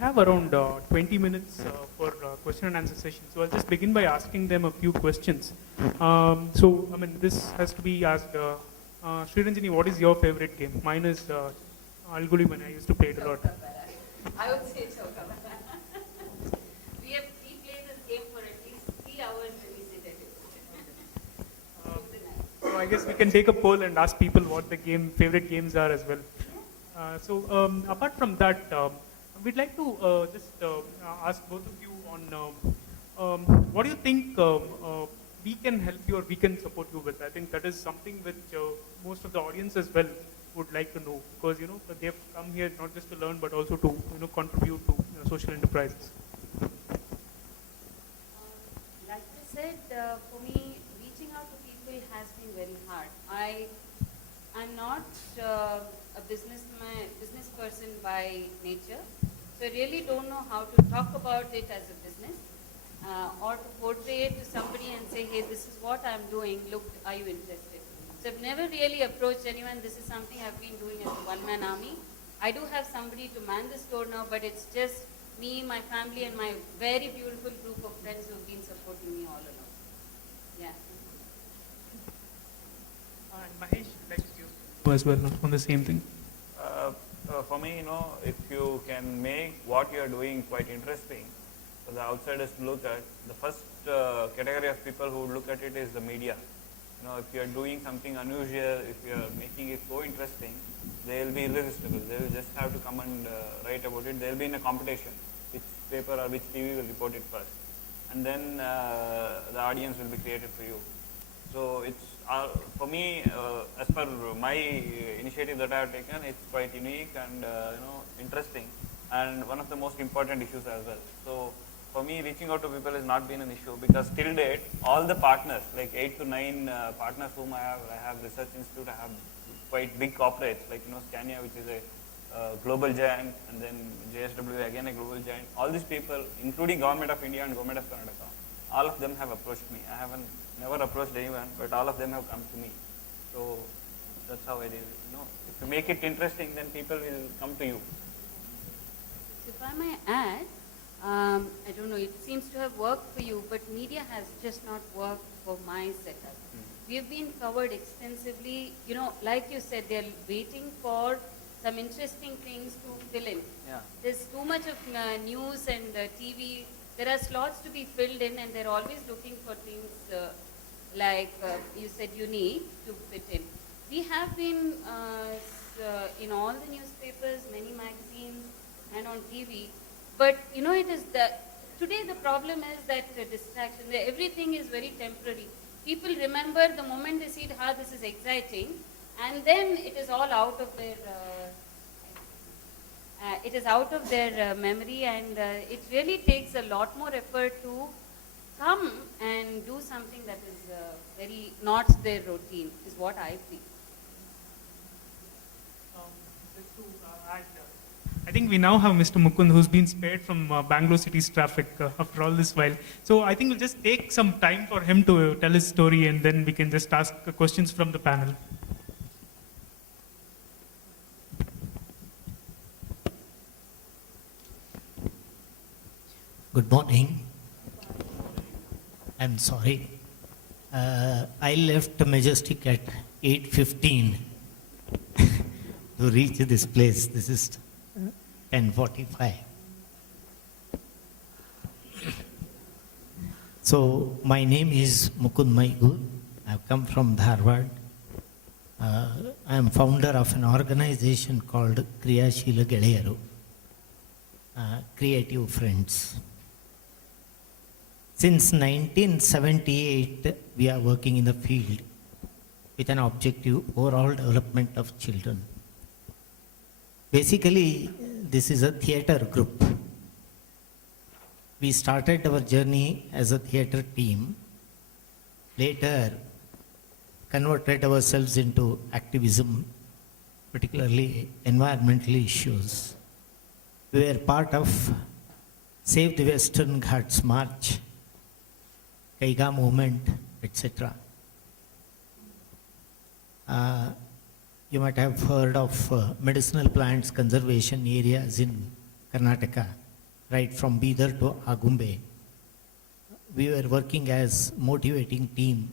have around 20 minutes for question and answer session. So I'll just begin by asking them a few questions. This has to be asked. Sriranjani, what is your favorite game? Mine is Alguliman. I used to play it a lot. I would say Chokabara. we play this game for at least 3 hours when we sit at it. So I guess we can take a poll and ask people what the favorite games are as well. Apart from that, we'd like to just ask both of you on what do you think we can help you or we can support you with. I think that is something which most of the audience as well would like to know, because they have come here not just to learn but also to contribute to social enterprises. Like I said, for me, reaching out to people has been very hard. I'm not a business person by nature, so I really don't know how to talk about it as a business or to portray it to somebody and say, hey, this is what I'm doing, look, are you interested? So I've never really approached anyone. This is something I've been doing as a one-man army. I do have somebody to man the store now, but it's just me, my family, and my very beautiful group of friends who have been supporting me all along. Yeah. And Mahesh, like you as well on the same thing. For me, if you can make what you are doing quite interesting for the outsiders to look at, the first category of people who would look at it is the media. If you are doing something unusual, if you are making it so interesting, they will be irresistible. They will just have to come and write about it. They will be in a competition, which paper or which TV will report it first. And then the audience will be created for you. So it's for me, as per my initiative that I have taken, it's quite unique and interesting, and one of the most important issues as well. So for me, reaching out to people has not been an issue, because till date, all the partners, like 8 to 9 partners whom I have Research Institute, I have quite big corporates like Scania, which is a global giant, and then JSW again a global giant. All these people, including Government of India and Government of Karnataka, all of them have approached me. I haven't never approached anyone, but all of them have come to me. So that's how I did it. If you make it interesting, then people will come to you. So if I may add, I don't know, it seems to have worked for you, but media has just not worked for my setup. We have been covered extensively, like you said, they're waiting for some interesting things to fill in. Yeah. There's too much of news and TV. There are slots to be filled in, and they're always looking for things like you said, unique to fit in. We have been in all the newspapers, many magazines, and on TV. But it is today the problem is that the distraction. Everything is very temporary. People remember the moment they see this is exciting, and then it is all out of their memory, and it really takes a lot more effort to come and do something that is very not their routine, is what I feel. Just to add, I think we now have Mr. Mukund, who's been spared from Bangalore city's traffic after all this while. So I think we'll just take some time for him to tell his story, and then we can just ask questions from the panel. Good morning. I'm sorry. I left Majestic at 8:15 to reach this place. This is 10:45. So my name is Mukund Maigu. I've come from Dharwad. I am founder of an organization called Kriyashila Gelayaru, Creative Friends. Since 1978, we are working in the field with an objective overall development of children. Basically, this is a theater group. We started our journey as a theater team, later converted ourselves into activism, particularly environmental issues. We were part of Save the Western Ghats March, Kaiga movement, etc. You might have heard of medicinal plants conservation areas in Karnataka. right from Bidar to Agumbe. We were working as motivating team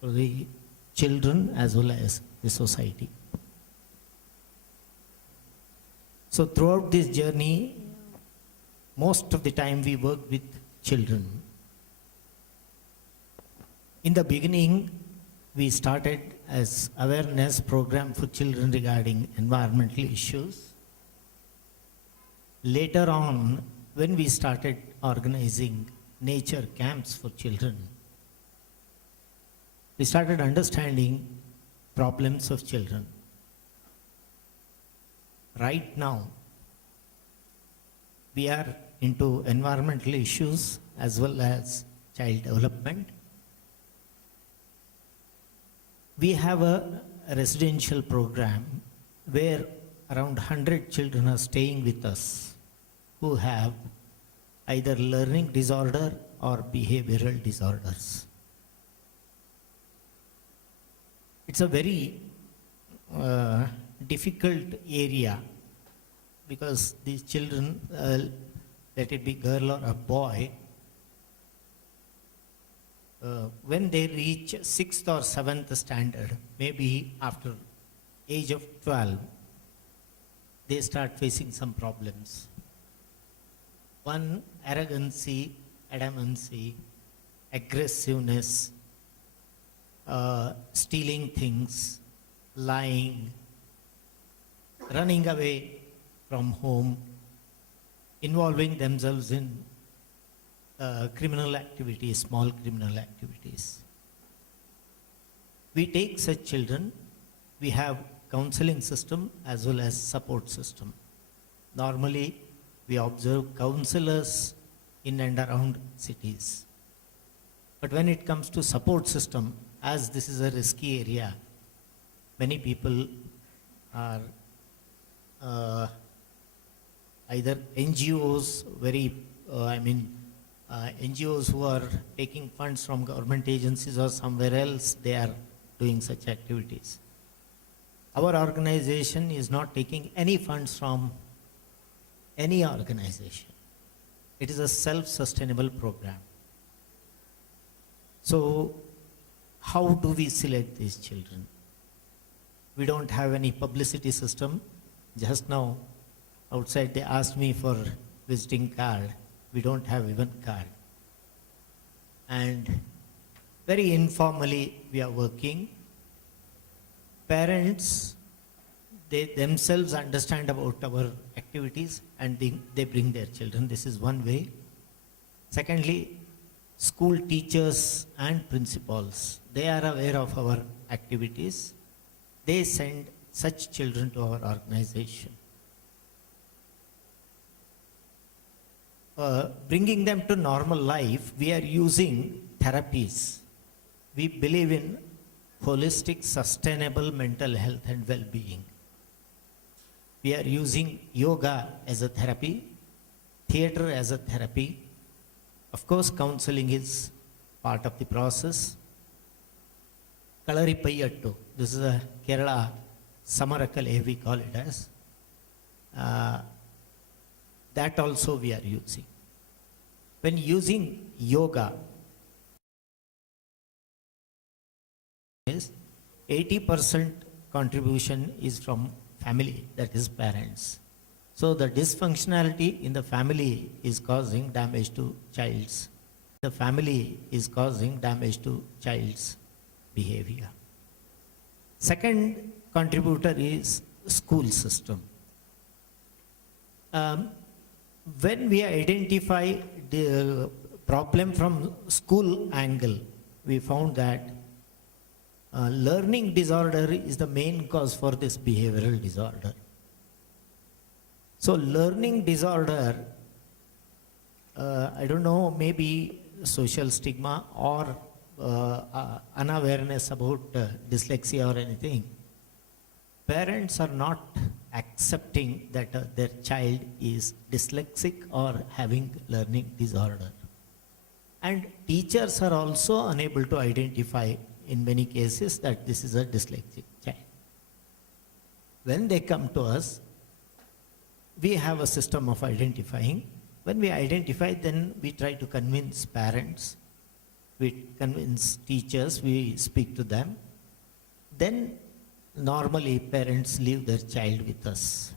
for the children as well as the society. So throughout this journey, most of the time we work with children. In the beginning, we started as awareness program for children regarding environmental issues. Later on, when we started organizing nature camps for children, we started understanding problems of children. Right now, we are into environmental issues as well as child development. We have a residential program where around 100 children are staying with us who have either learning disorder or behavioral disorders. It's a very difficult area because these children, let it be girl or a boy, when they reach 6th or 7th standard, maybe after age of 12, they start facing some problems. One, arrogancy, adamancy, aggressiveness, stealing things, lying, running away from home, involving themselves in criminal activities, small criminal activities. We take such children, we have counseling system as well as support system. Normally, we observe counselors in and around cities. But when it comes to support system, as this is a risky area, many people are either NGOs, NGOs who are taking funds from government agencies or somewhere else, they are doing such activities. Our organization is not taking any funds from any organization. It is a self-sustainable program. So, how do we select these children? We don't have any publicity system. Just now, outside they asked me for visiting card. We don't have even card. And very informally we are working. Parents, they themselves understand about our activities and they bring their children. This is one way. Secondly, school teachers and principals, they are aware of our activities. They send such children to our organization. Bringing them to normal life, we are using therapies. We believe in holistic, sustainable mental health and well-being. We are using yoga as a therapy, theater as a therapy. Of course, counseling is part of the process. Kalaripayyattu, this is a Kerala Samarakale, we call it as. That also we are using. When using yoga, 80% contribution is from family, that is parents. So the dysfunctionality in the family is causing damage to child's. The family is causing damage to child's behavior. Second contributor is school system. When we identify the problem from school angle, we found that learning disorder is the main cause for this behavioral disorder. So learning disorder, I don't know, maybe social stigma or unawareness about dyslexia or anything. Parents are not accepting that their child is dyslexic or having learning disorder. And teachers are also unable to identify in many cases that this is a dyslexic child. When they come to us, we have a system of identifying. When we identify, then we try to convince parents, we convince teachers, we speak to them. Then normally parents leave their child with us.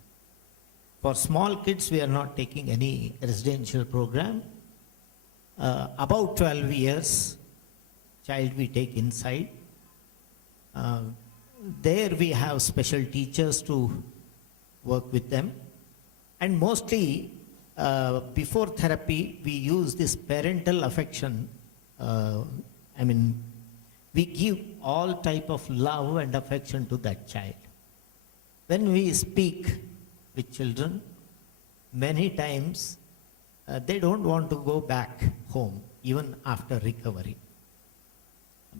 For small kids, we are not taking any residential program. About 12 years, child we take inside. There we have special teachers to work with them. And mostly, before therapy, we use this parental affection. We give all type of love and affection to that child. When we speak with children, many times they don't want to go back home, even after recovery.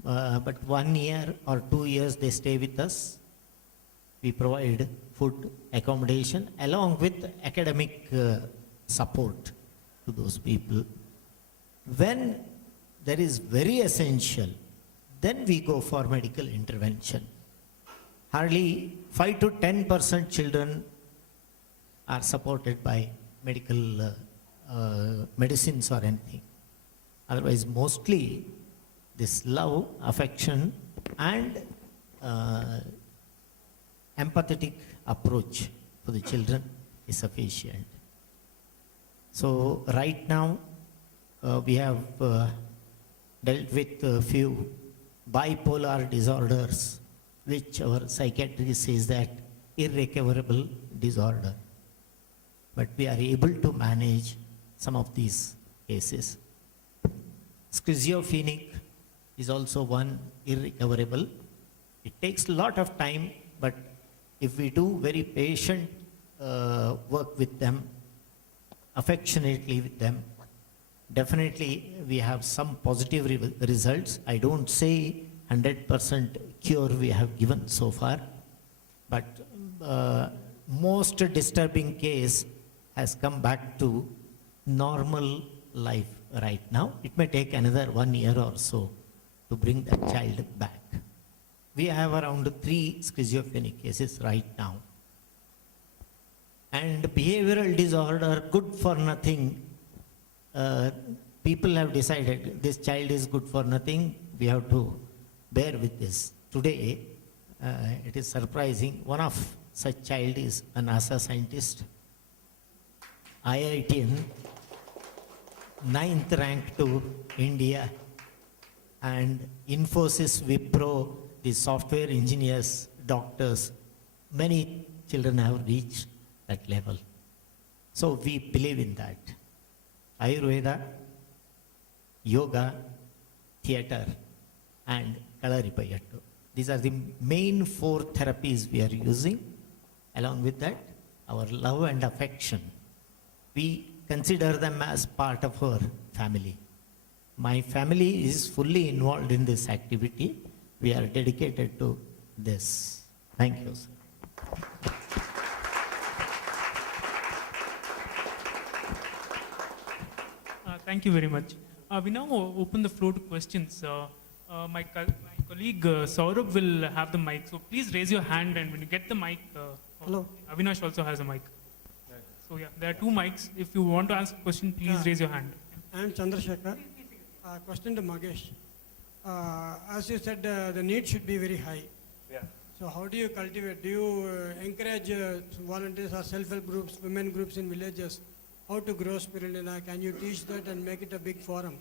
But 1 year or 2 years they stay with us. We provide food, accommodation, along with academic support to those people. When there is very essential, then we go for medical intervention. Hardly 5 to 10% children are supported by medical medicines or anything. Otherwise, mostly this love, affection, and empathetic approach to the children is sufficient. So right now, we have dealt with a few bipolar disorders, which our psychiatrist says that irrecoverable disorder. But we are able to manage some of these cases. Schizophrenic is also one irrecoverable. It takes a lot of time, but if we do very patient work with them, affectionately with them, definitely we have some positive results. I don't say 100% cure we have given so far, but most disturbing case has come back to normal life right now. It may take another 1 year or so to bring that child back. We have around 3 schizophrenic cases right now. And behavioral disorder, good for nothing, people have decided this child is good for nothing, we have to bear with this. Today, it is surprising, one of such child is a NASA scientist, IITian, 9th rank to India, and Infosys, Wipro, the software engineers, doctors, many children have reached that level. So we believe in that. Ayurveda, yoga, theater, and Kalaripayattu. These are the main 4 therapies we are using. Along with that, our love and affection. We consider them as part of our family. My family is fully involved in this activity. We are dedicated to this. Thank you, sir. Thank you very much. We now open the floor to questions. My colleague Saurabh will have the mic, so please raise your hand, and when you get the mic, Hello. Avinash also has a mic. So yeah, there are 2 mics. If you want to ask a question, please raise your hand. I am Chandrasekhar. Question to Magesh. As you said, the need should be very high. Yeah. So how do you cultivate? Do you encourage volunteers or self-help groups, women groups in villages, how to grow spirulina? Can you teach that and make it a big forum?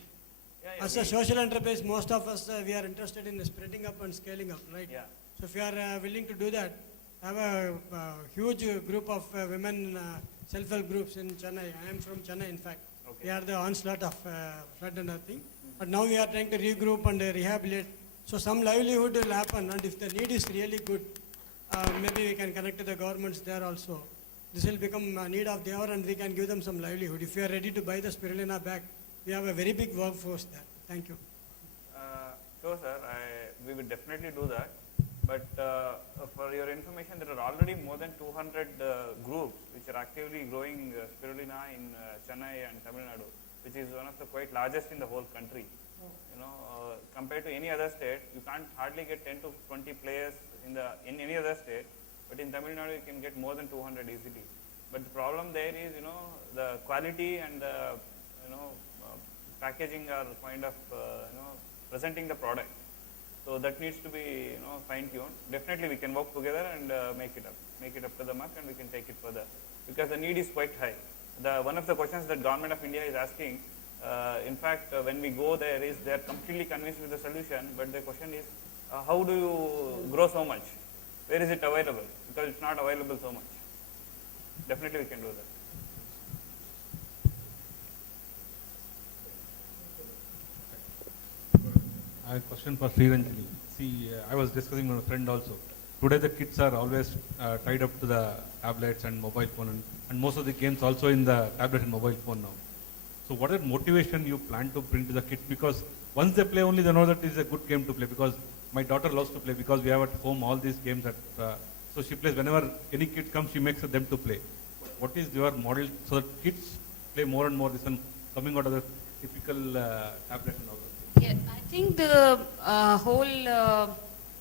As a social enterprise, most of us, we are interested in spreading up and scaling up, right? Yeah. So if you are willing to do that, have a huge group of women self-help groups in Chennai. I am from Chennai, in fact. Okay. We are the onslaught of flood and everything. But now we are trying to regroup and rehabilitate. So some livelihood will happen, and if the need is really good, maybe we can connect to the governments there also. This will become a need of the hour, and we can give them some livelihood. If we are ready to buy the spirulina back, we have a very big workforce there. Thank you. Sure, sir. We will definitely do that. But for your information, there are already more than 200 groups which are actively growing spirulina in Chennai and Tamil Nadu, which is one of the quite largest in the whole country. You know, compared to any other state, you can't hardly get 10 to 20 players in any other state, but in Tamil Nadu you can get more than 200 easily. But the problem there is, the quality and the, packaging are kind of, presenting the product. So that needs to be, fine tuned. Definitely we can work together and make it up to the mark, and we can take it further, because the need is quite high. One of the questions that Government of India is asking, in fact, when we go there, is they are completely convinced with the solution, but the question is, how do you grow so much? Where is it available? Because it's not available so much. Definitely we can do that. I have a question for Sriranjani. See, I was discussing with a friend also. Today the kids are always tied up to the tablets and mobile phone, and most of the games also in the tablet and mobile phone now. So what is motivation you plan to bring to the kids? Because once they play only, they know that it is a good game to play. Because my daughter loves to play, because we have at home all these games. So she plays whenever any kid comes, she makes them to play. What is your model so that kids play more and more this one coming out of the typical tablet and all that? Yeah, I think the whole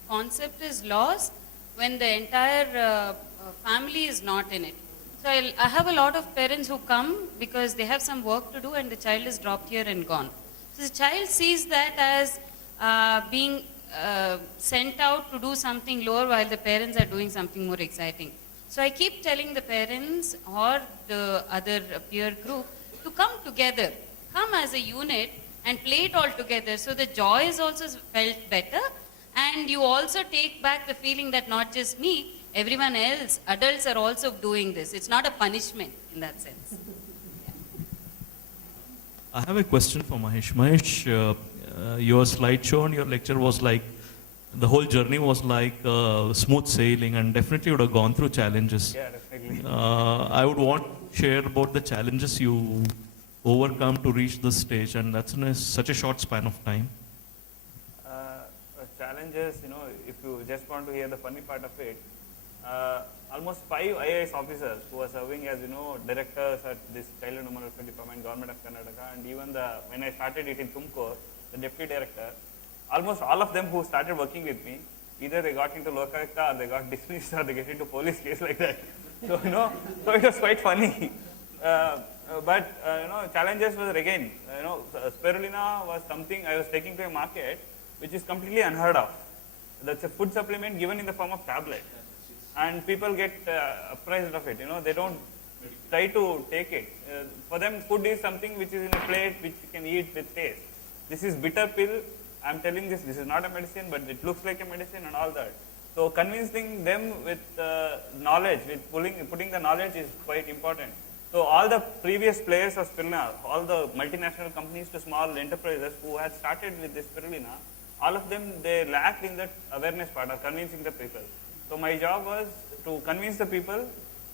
concept is lost when the entire family is not in it. So I have a lot of parents who come because they have some work to do and the child is dropped here and gone. So the child sees that as being sent out to do something lower while the parents are doing something more exciting. So I keep telling the parents or the other peer group to come together, come as a unit and play it all together, so the joy is also felt better, and you also take back the feeling that not just me, everyone else, adults are also doing this. It's not a punishment in that sense. I have a question for Mahesh. Mahesh, your slideshow and your lecture was like, the whole journey was like smooth sailing, and definitely would have gone through challenges. Yeah, definitely. I would want to share about the challenges you overcome to reach this stage, and that's in such a short span of time. Challenges, if you just want to hear the funny part of it, almost 5 IAS officers who are serving as, directors at this Child and Women Welfare Department, Government of Karnataka, and even when I started it in Tumkur, the deputy director, almost all of them who started working with me, either they got into Lokayukta or they got dismissed or they get into police case like that. So, so it was quite funny. But challenges was again, spirulina was something I was taking to a market which is completely unheard of. That's a food supplement given in the form of tablet, and people get apprised of it. They don't try to take it. For them, food is something which is in a plate which you can eat with taste. This is bitter pill. I'm telling this is not a medicine, but it looks like a medicine and all that. So convincing them with knowledge, with putting the knowledge is quite important. So all the previous players of spirulina, all the multinational companies to small enterprises who had started with this spirulina, all of them, they lacked in that awareness part of convincing the people. So my job was to convince the people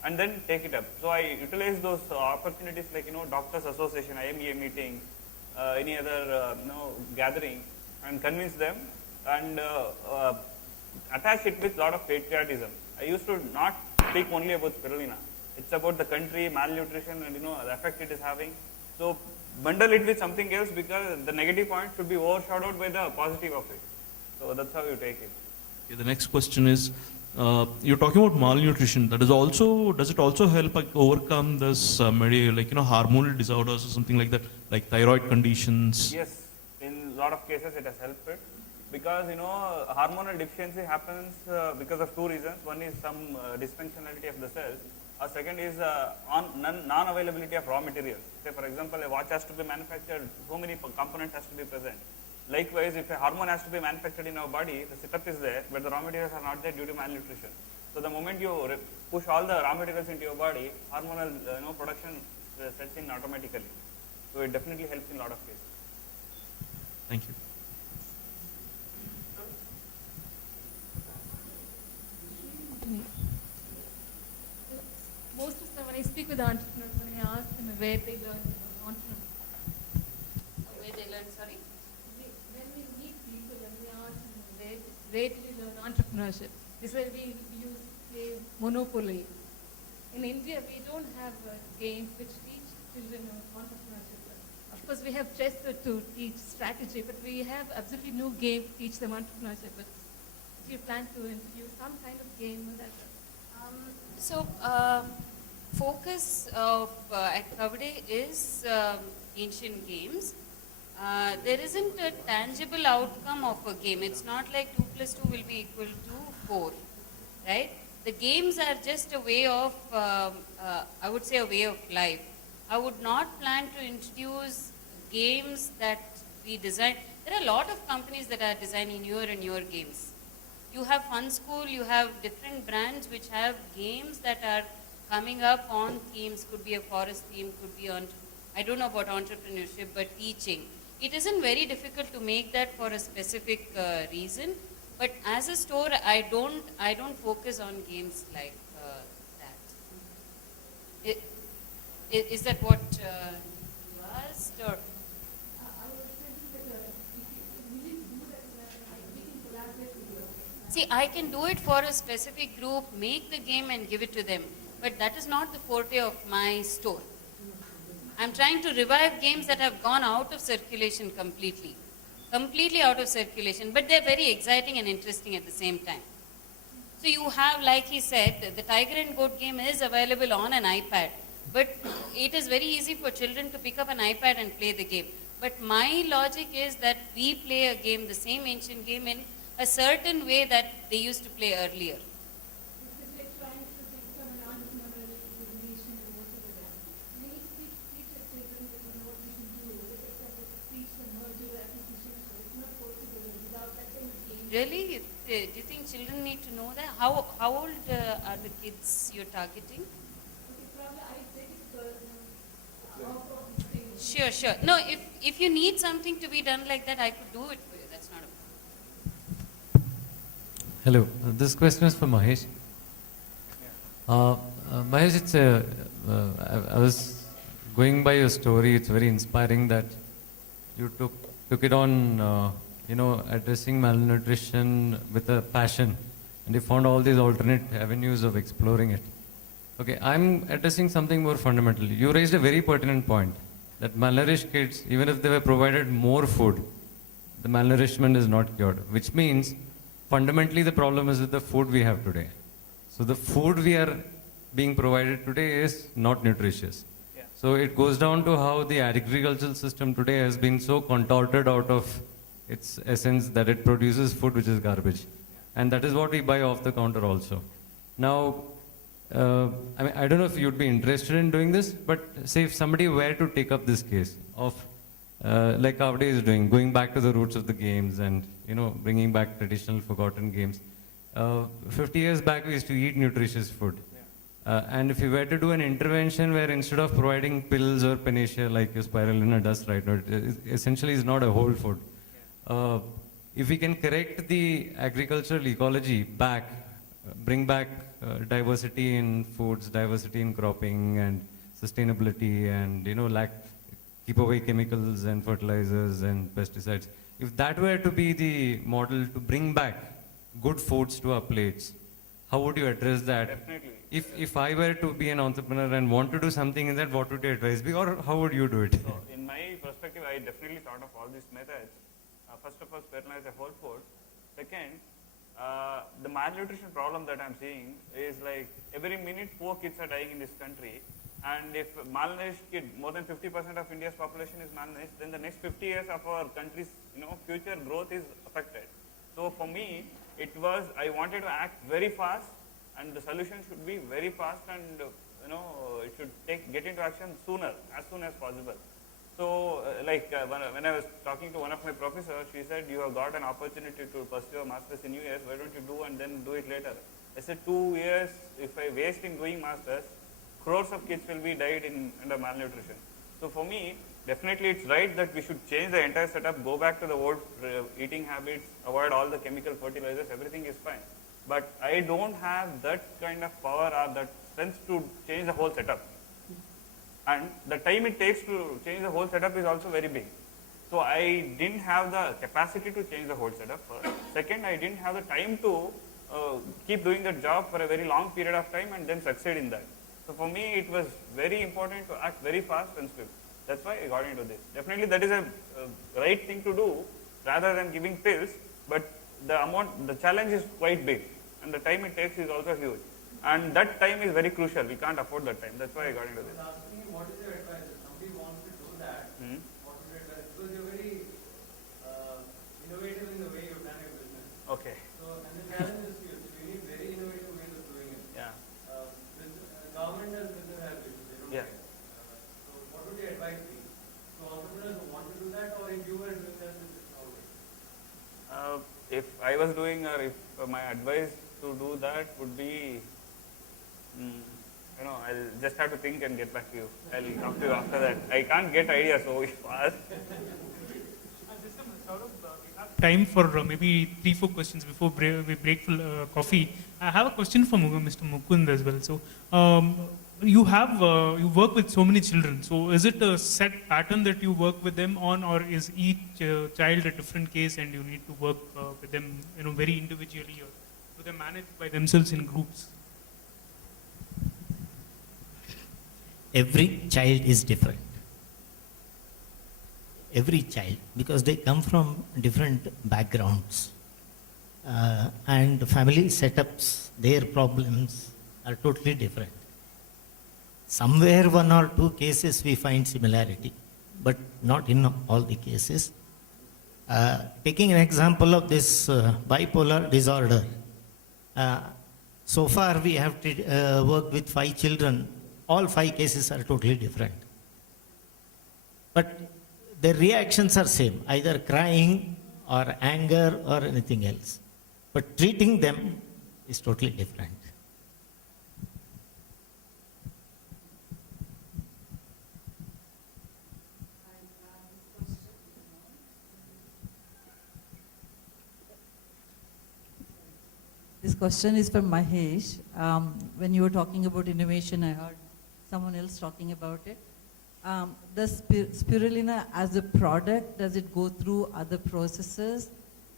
and then take it up. So I utilized those opportunities like, doctors association, IMEA meeting, any other, gathering, and convince them and attach it with a lot of patriotism. I used to not speak only about spirulina. It's about the country, malnutrition, and the effect it is having. So bundle it with something else, because the negative point should be overshadowed by the positive of it. So that's how you take it. Okay, the next question is, you're talking about malnutrition. Does it also help overcome this hormonal disorders or something like that, like thyroid conditions? Yes, in a lot of cases it has helped it, because hormonal deficiency happens because of 2 reasons. One is some dysfunctionality of the cells. Second is non-availability of raw materials. Say for example, a watch has to be manufactured, so many components has to be present. Likewise, if a hormone has to be manufactured in our body, the setup is there, but the raw materials are not there due to malnutrition. So the moment you push all the raw materials into your body, hormonal production sets in automatically. So it definitely helps in a lot of cases. Thank you. Most of the time when I speak with entrepreneurs, when I ask them where they learn entrepreneurship, Where they learn, sorry? when we meet people and we ask them where did you learn entrepreneurship, they say we use play Monopoly. In India, we don't have games which teach children entrepreneurship. Of course, we have chess to teach strategy, but we have absolutely no game to teach them entrepreneurship. But do you plan to introduce some kind of game that? So focus of at Kavade is ancient games. There isn't a tangible outcome of a game. It's not like 2 plus 2 will be equal to 4, right? The games are just a way of, I would say, a way of life. I would not plan to introduce games that we design. There are a lot of companies that are designing newer and newer games. You have Fun School, you have different brands which have games that are coming up on themes, could be a forest theme, could be on, I don't know about entrepreneurship, but teaching. It isn't very difficult to make that for a specific reason, but as a store, I don't focus on games like that. Is that what you asked, or? See, I can do it for a specific group, make the game and give it to them, but that is not the forte of my store. I'm trying to revive games that have gone out of circulation completely out of circulation, but they're very exciting and interesting at the same time. So you have, like he said, the Tiger and Goat game is available on an iPad, but it is very easy for children to pick up an iPad and play the game. But my logic is that we play a game, the same ancient game, in a certain way that they used to play earlier. Really? Do you think children need to know that? How old are the kids you're targeting? Sure. No, if you need something to be done like that, I could do it for you. That's not a problem. Hello, this question is for Mahesh. Mahesh, I was going by your story. It's very inspiring that you took it on, addressing malnutrition with a passion, and you found all these alternate avenues of exploring it. Okay, I'm addressing something more fundamental. You raised a very pertinent point that malnourished kids, even if they were provided more food, the malnourishment is not cured, which means fundamentally the problem is with the food we have today. So the food we are being provided today is not nutritious. Yeah. So it goes down to how the agricultural system today has been so contorted out of its essence that it produces food which is garbage. And that is what we buy off the counter also. Now, I don't know if you'd be interested in doing this, but say if somebody were to take up this case of, like Kavade is doing, going back to the roots of the games and, bringing back traditional forgotten games. 50 years back, we used to eat nutritious food. And if you were to do an intervention where instead of providing pills or panacea like your spirulina does right now, it essentially is not a whole food. If we can correct the agricultural ecology back, bring back diversity in foods, diversity in cropping and sustainability and, keep away chemicals and fertilizers and pesticides. If that were to be the model to bring back good foods to our plates, how would you address that? Definitely. If I were to be an entrepreneur and want to do something in that, what would you advise me, or how would you do it? So in my perspective, I definitely thought of all these methods. First of all, spirulina is a whole food. Second, the malnutrition problem that I'm seeing is like every minute 4 kids are dying in this country, and if malnourished kid, more than 50% of India's population is malnourished, then the next 50 years of our country's future growth is affected. So for me, I wanted to act very fast, and the solution should be very fast, and it should get into action sooner, as soon as possible. So, when I was talking to one of my professors, she said, you have got an opportunity to pursue a master's in US, why don't you do and then do it later? I said, 2 years, if I waste in doing masters, crores of kids will be died under malnutrition. So for me, definitely it's right that we should change the entire setup, go back to the old eating habits, avoid all the chemical fertilizers, everything is fine. But I don't have that kind of power or that strength to change the whole setup. And the time it takes to change the whole setup is also very big. So I didn't have the capacity to change the whole setup first. Second, I didn't have the time to keep doing that job for a very long period of time and then succeed in that. So for me, it was very important to act very fast and swift. That's why I got into this. Definitely that is a right thing to do rather than giving pills, but the challenge is quite big and the time it takes is also huge. And that time is very crucial. We can't afford that time. That's why I got into this. What is your advice? If somebody wants to do that, Hmm? what is your advice? Because you're very innovative in the way you've done your business. Okay. So, and the challenge is skills. You need very innovative ways of doing it. Yeah. Government and business have issues. They don't Yeah. care. So, what would your advice be to entrepreneurs who want to do that, or if you were doing that business nowadays? If I was doing, or if my advice to do that would be, I'll just have to think and get back to you. I'll talk to you after that. I can't get ideas so fast. We have time for maybe 3-4 questions before we break for coffee. I have a question for Mr. Mukund as well. So, you work with so many children. So, is it a set pattern that you work with them on, or is each child a different case and you need to work with them, very individually, or do they manage by themselves in groups? Every child is different. Every child, because they come from different backgrounds and family setups, their problems are totally different. Somewhere 1 or 2 cases we find similarity, but not in all the cases. Taking an example of this bipolar disorder, so far we have worked with 5 children. All 5 cases are totally different. But their reactions are same, either crying or anger or anything else. But treating them is totally different. This question is from Mahesh. When you were talking about innovation, I heard someone else talking about it. Does spirulina as a product, does it go through other processes?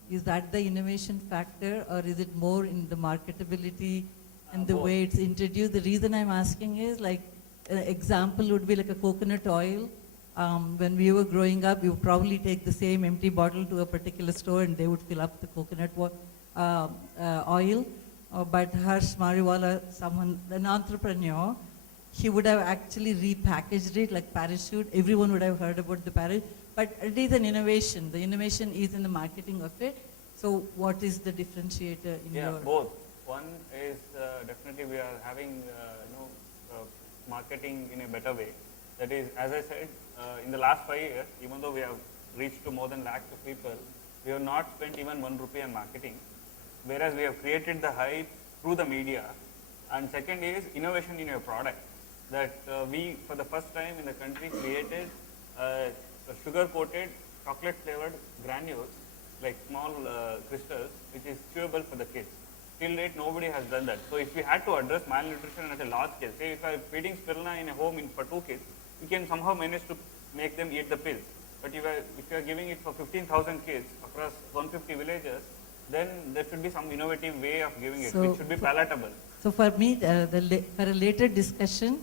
Is that the innovation factor, or is it more in the marketability and the way it's introduced? The reason I'm asking is, like, an example would be like a coconut oil. When we were growing up, you would probably take the same empty bottle to a particular store and they would fill up the coconut oil. But Harsh Mariwala, an entrepreneur, he would have actually repackaged it like Parachute. Everyone would have heard about the Parachute. But it is an innovation. The innovation is in the marketing of it. So what is the differentiator in your... Both. One is definitely we are having marketing in a better way. That is, as I said, in the last 5 years, even though we have reached to more than lakhs of people, we have not spent even 1 rupee on marketing, whereas we have created the hype through the media. And second is innovation in your product. That we, for the first time in the country, created sugar-coated, chocolate-flavored granules, like small crystals, which is chewable for the kids. Till date, nobody has done that. So if we had to address malnutrition at a large scale, say if I am feeding spirulina in a home for 2 kids, we can somehow manage to make them eat the pills. But if you are giving it for 15,000 kids across 150 villages, then there should be some innovative way of giving it, which should be palatable. So for me, for a later discussion,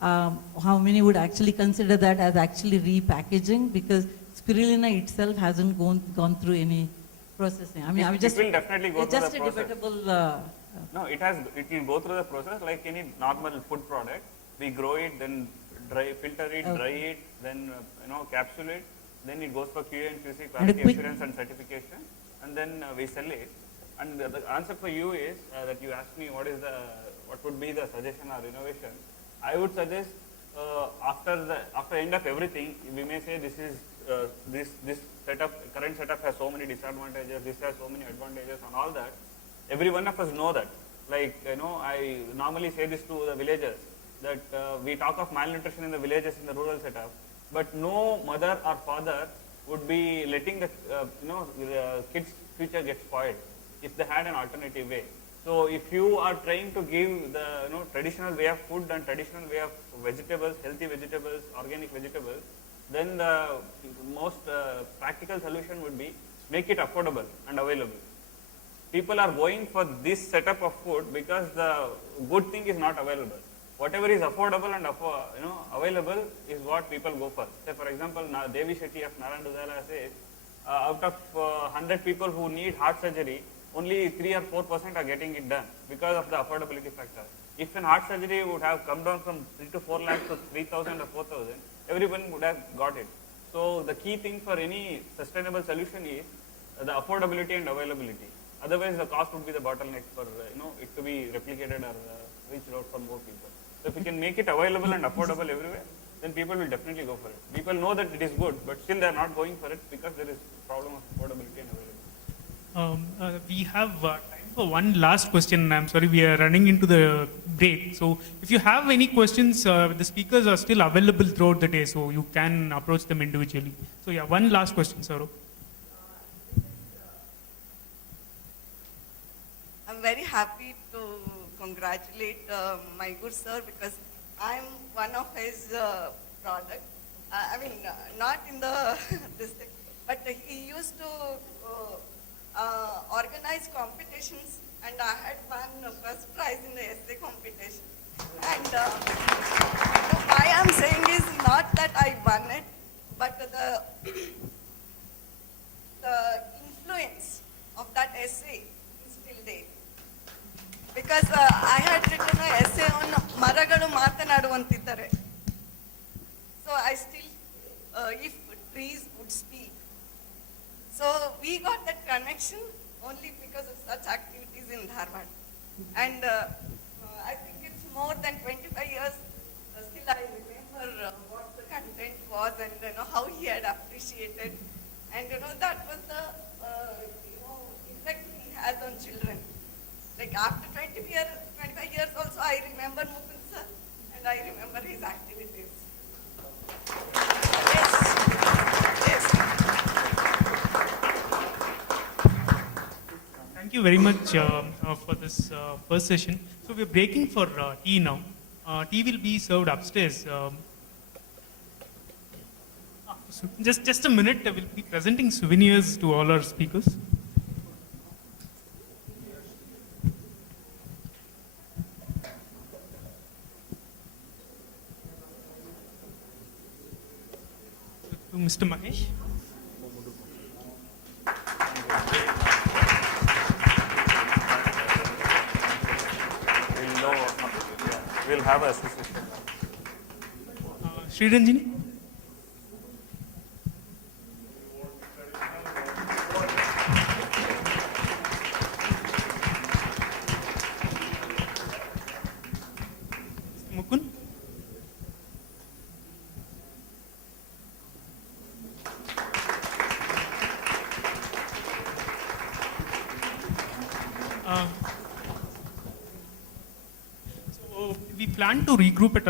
how many would actually consider that as actually repackaging? Because spirulina itself hasn't gone through any processing. I mean, it will definitely go through the process. It's just a debatable... No, it will go through the process like any normal food product. We grow it, then filter it, dry it, then capsule it, then it goes for QA and QC, quality assurance and certification, and then we sell it. And the answer for you is that you asked me what would be the suggestion or innovation. I would suggest after end of everything, we may say this is this current setup has so many disadvantages, this has so many advantages and all that. Every one of us know that. Like, I normally say this to the villagers, that we talk of malnutrition in the villages in the rural setup, but no mother or father would be letting the kids' future get spoiled if they had an alternative way. So if you are trying to give the traditional way of food and traditional way of vegetables, healthy vegetables, organic vegetables, then the most practical solution would be make it affordable and available. People are going for this setup of food because the good thing is not available. Whatever is affordable and available is what people go for. Say for example, Devi Shetty of Narayana Dudala says, out of 100 people who need heart surgery, only 3 or 4% are getting it done because of the affordability factor. If an heart surgery would have come down from 3 to 4 lakhs to 3,000 or 4,000, everyone would have got it. So the key thing for any sustainable solution is the affordability and availability. Otherwise, the cost would be the bottleneck for it to be replicated or reached out for more people. So if we can make it available and affordable everywhere, then people will definitely go for it. People know that it is good, but still they are not going for it because there is problem of affordability and availability. We have time for one last question. I'm sorry, we are running into the break. So if you have any questions, the speakers are still available throughout the day, so you can approach them individually. So yeah, one last question, Saurabh. I'm very happy to congratulate my good sir because I'm one of his product. Not in the this thing, but he used to organize competitions, and I had won first prize in the essay competition. And why I'm saying is not that I won it, but the influence of that essay is still there. Because I had written an essay on Maragalu Matanadu Antidare. So I still, if trees would speak. So we got that connection only because of such activities in Dharwad. And I think it's more than 25 years, still I remember what the content was and how he had appreciated. And that was the effect he has on children. Like after 25 years also, I remember Mukund sir and I remember his activities. Yes. Thank you very much for this first session. So we're breaking for tea now. Tea will be served upstairs. So just a minute, I will be presenting souvenirs to all our speakers. To Mr. Mahesh. We'll have a association. Sriranjini. Mukund. So we plan to regroup at